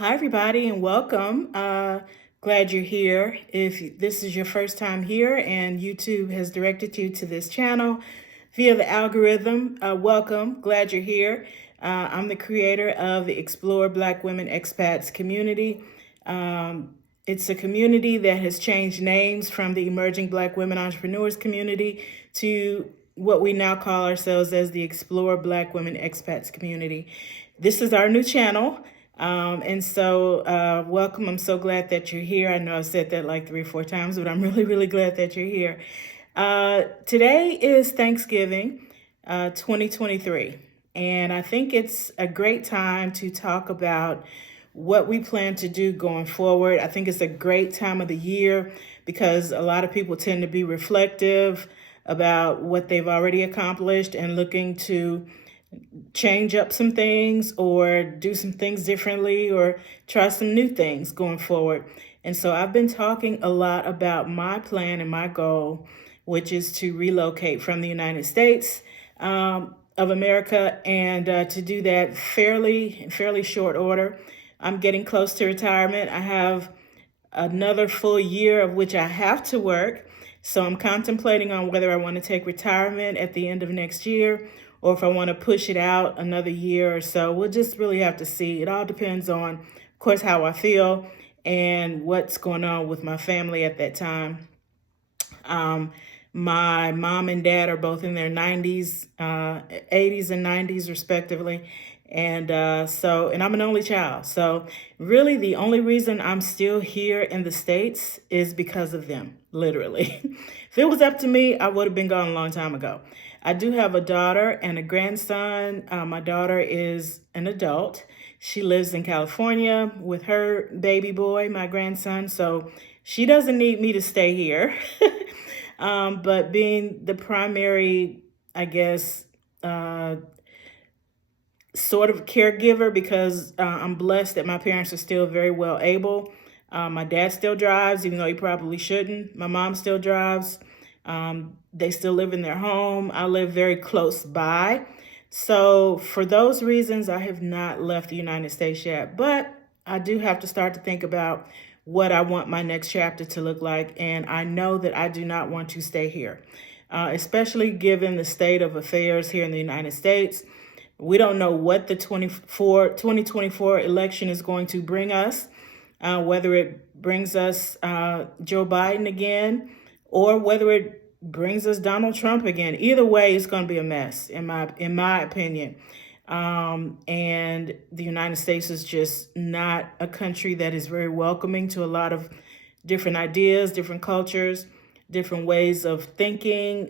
Hi, everybody, and welcome. Glad you're here. If this is your first time here and YouTube has directed you to this channel via the algorithm, welcome. Glad you're here. I'm the creator of the Explore Black Women Expats community. It's a community that has changed names from the Emerging Black Women Entrepreneurs community to what we now call ourselves as the Explore Black Women Expats community. This is our new channel. Welcome. I'm so glad that you're here. I know I've said that like 3 or 4 times, but I'm really, really glad that you're here. Today is Thanksgiving 2023, and I think it's a great time to talk about what we plan to do going forward. I think it's a great time of the year because a lot of people tend to be reflective about what they've already accomplished and looking to change up some things or do some things differently or try some new things going forward. And so I've been talking a lot about my plan and my goal, which is to relocate from the United States of America, and to do that in fairly short order. I'm getting close to retirement. I have another full year of which I have to work. So I'm contemplating on whether I want to take retirement at the end of next year or if I want to push it out another year or so. We'll just really have to see. It all depends on, of course, how I feel and what's going on with my family at that time. My mom and dad are both in their 90s, 80s and 90s respectively. And I'm an only child. So really the only reason I'm still here in the States is because of them, literally. If it was up to me, I would have been gone a long time ago. I do have a daughter and a grandson. My daughter is an adult. She lives in California with her baby boy, my grandson. So she doesn't need me to stay here. But being the primary, I guess, sort of caregiver, because I'm blessed that my parents are still very well able. My dad still drives, even though he probably shouldn't. My mom still drives. They still live in their home. I live very close by. So for those reasons, I have not left the United States yet, but I do have to start to think about what I want my next chapter to look like. And I know that I do not want to stay here, especially given the state of affairs here in the United States. We don't know what the 2024 election is going to bring us, whether it brings us Joe Biden again, or whether it brings us Donald Trump again. Either way, it's going to be a mess, in my opinion. And the United States is just not a country that is very welcoming to a lot of different ideas, different cultures, different ways of thinking.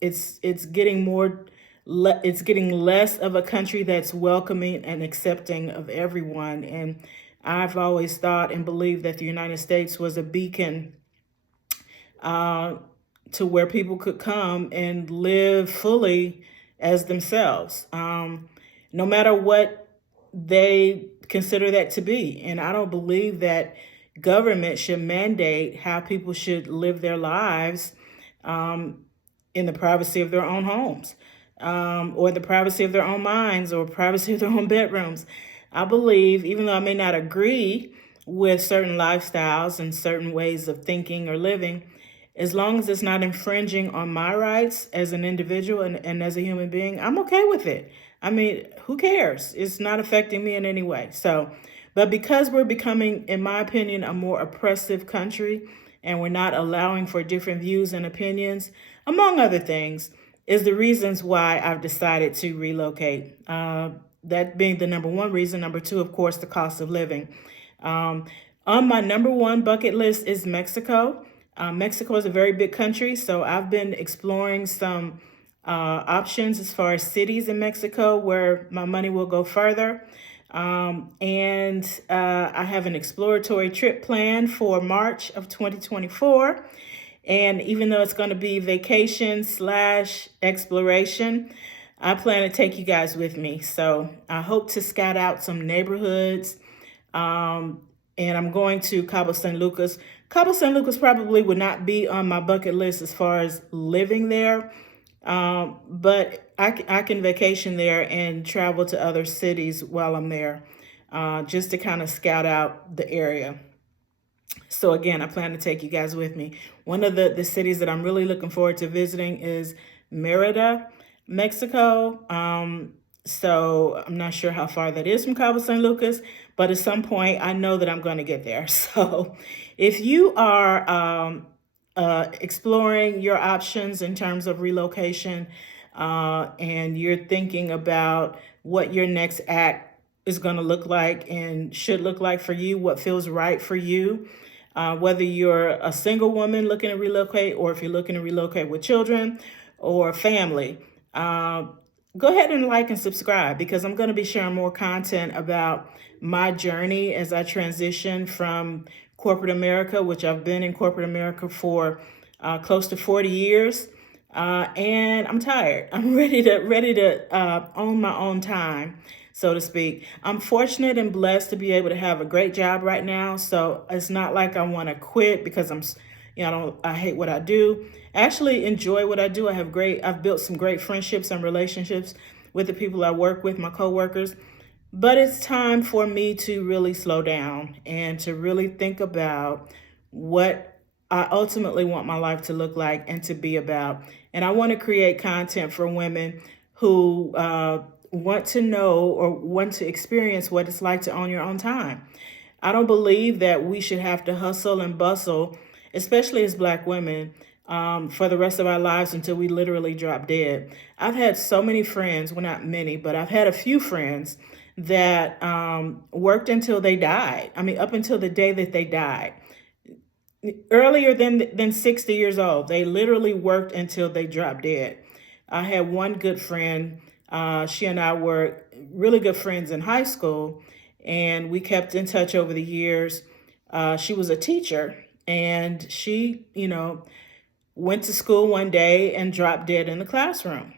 It's getting less of a country that's welcoming and accepting of everyone. And I've always thought and believed that the United States was a beacon to where people could come and live fully as themselves, no matter what they consider that to be. And I don't believe that government should mandate how people should live their lives in the privacy of their own homes, or the privacy of their own minds, or privacy of their own bedrooms. I believe, even though I may not agree with certain lifestyles and certain ways of thinking or living, as long as it's not infringing on my rights as an individual and as a human being, I'm okay with it. I mean, who cares? It's not affecting me in any way. So, but because we're becoming, in my opinion, a more oppressive country, and we're not allowing for different views and opinions, among other things, is the reasons why I've decided to relocate. That being the number one reason. Number two, of course, the cost of living. On my number one bucket list is Mexico. Mexico is a very big country, so I've been exploring some options as far as cities in Mexico where my money will go further. I have an exploratory trip planned for March of 2024. And even though it's going to be vacation / exploration, I plan to take you guys with me. So I hope to scout out some neighborhoods. And I'm going to Cabo San Lucas. Cabo San Lucas probably would not be on my bucket list as far as living there. But I can vacation there and travel to other cities while I'm there. just to kind of scout out the area. So again, I plan to take you guys with me. One of the cities that I'm really looking forward to visiting is Merida, Mexico. So I'm not sure how far that is from Cabo San Lucas, but at some point I know that I'm going to get there. So if you are exploring your options in terms of relocation, and you're thinking about what your next act is going to look like and should look like for you, what feels right for you, whether you're a single woman looking to relocate or if you're looking to relocate with children or family, go ahead and like and subscribe, because I'm going to be sharing more content about my journey as I transition from corporate America, which I've been in corporate America for close to 40 years. And I'm tired. I'm ready to own my own time, so to speak. I'm fortunate and blessed to be able to have a great job right now. So it's not like I want to quit because I hate what I do. I actually enjoy what I do. I've built some great friendships and relationships with the people I work with, my coworkers. But it's time for me to really slow down and to really think about what I ultimately want my life to look like and to be about. And I want to create content for women who want to know or want to experience what it's like to own your own time. I don't believe that we should have to hustle and bustle, especially as Black women, for the rest of our lives until we literally drop dead. I've had so many friends, well, not many, but I've had a few friends that worked until they died. I mean, up until the day that they died. Earlier than 60 years old. They literally worked until they dropped dead. I had one good friend. She and I were really good friends in high school, and we kept in touch over the years. She was a teacher, and she, went to school one day and dropped dead in the classroom.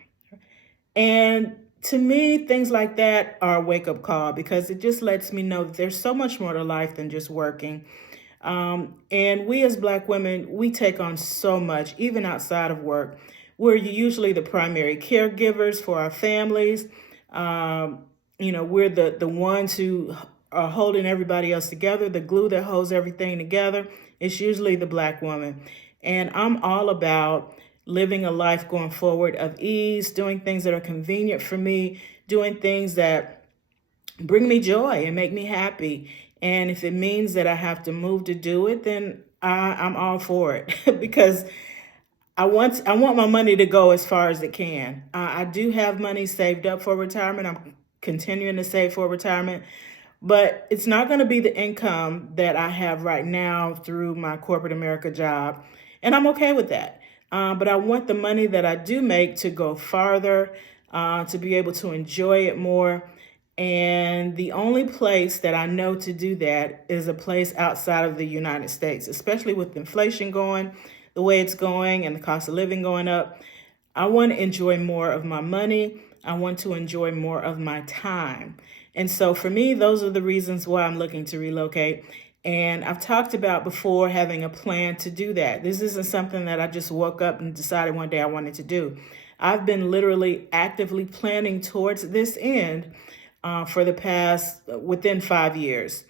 And to me, things like that are a wake-up call, because it just lets me know that there's so much more to life than just working. And we as Black women, we take on so much, even outside of work. We're usually the primary caregivers for our families. We're the ones who are holding everybody else together. The glue that holds everything together is usually the Black woman. And I'm all about living a life going forward of ease, doing things that are convenient for me, doing things that bring me joy and make me happy. And if it means that I have to move to do it, then I'm all for it because I want my money to go as far as it can. I do have money saved up for retirement. I'm continuing to save for retirement, but it's not going to be the income that I have right now through my corporate America job. And I'm okay with that. But I want the money that I do make to go farther, to be able to enjoy it more. And the only place that I know to do that is a place outside of the United States, especially with inflation going the way it's going and the cost of living going up. I want to enjoy more of my money. I want to enjoy more of my time. And so for me, those are the reasons why I'm looking to relocate. And I've talked about before having a plan to do that. This isn't something that I just woke up and decided one day I wanted to do. I've been literally actively planning towards this end for the past, within 5 years.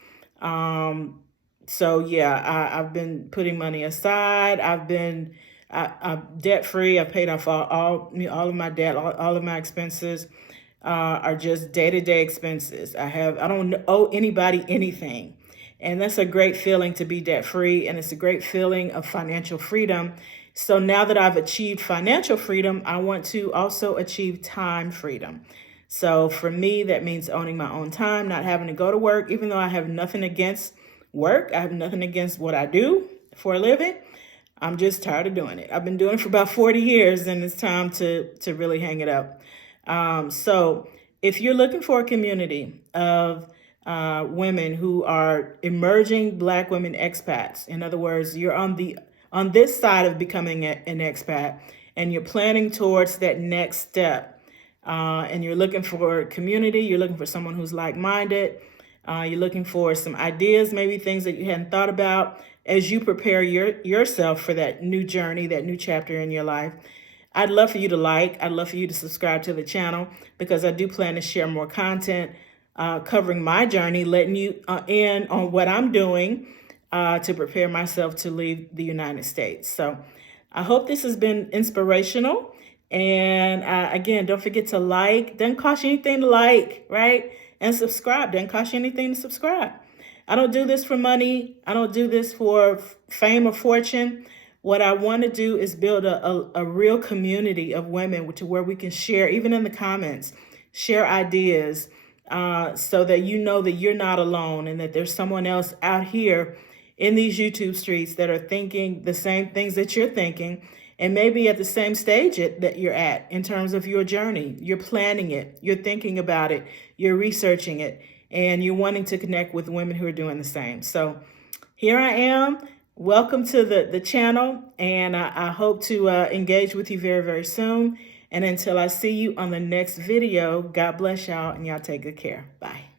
So yeah, I've been putting money aside. I'm debt free. I've paid off all of my debt. All of my expenses are just day-to-day expenses. I don't owe anybody anything. And that's a great feeling to be debt free. And it's a great feeling of financial freedom. So now that I've achieved financial freedom, I want to also achieve time freedom. So for me, that means owning my own time, not having to go to work, even though I have nothing against work. I have nothing against what I do for a living. I'm just tired of doing it. I've been doing it for about 40 years, and it's time to really hang it up. So if you're looking for a community of women who are emerging Black women expats, in other words, you're on this side of becoming an expat, and you're planning towards that next step, and you're looking for community, you're looking for someone who's like-minded, you're looking for some ideas, maybe things that you hadn't thought about as you prepare yourself for that new journey, that new chapter in your life. I'd love for you to I'd love for you to subscribe to the channel, because I do plan to share more content covering my journey, letting you in on what I'm doing to prepare myself to leave the United States. So I hope this has been inspirational. And again, don't forget to like. Doesn't cost you anything to like, right? And subscribe. Doesn't cost you anything to subscribe. I don't do this for money. I don't do this for fame or fortune. What I want to do is build a real community of women to where we can share, even in the comments, share ideas so that you know that you're not alone and that there's someone else out here in these YouTube streets that are thinking the same things that you're thinking and maybe at the same stage that you're at in terms of your journey. You're planning it, you're thinking about it, you're researching it, and you're wanting to connect with women who are doing the same. So here I am. Welcome to the channel, and I hope to engage with you very, very soon. And until I see you on the next video, God bless y'all, and y'all take good care. Bye.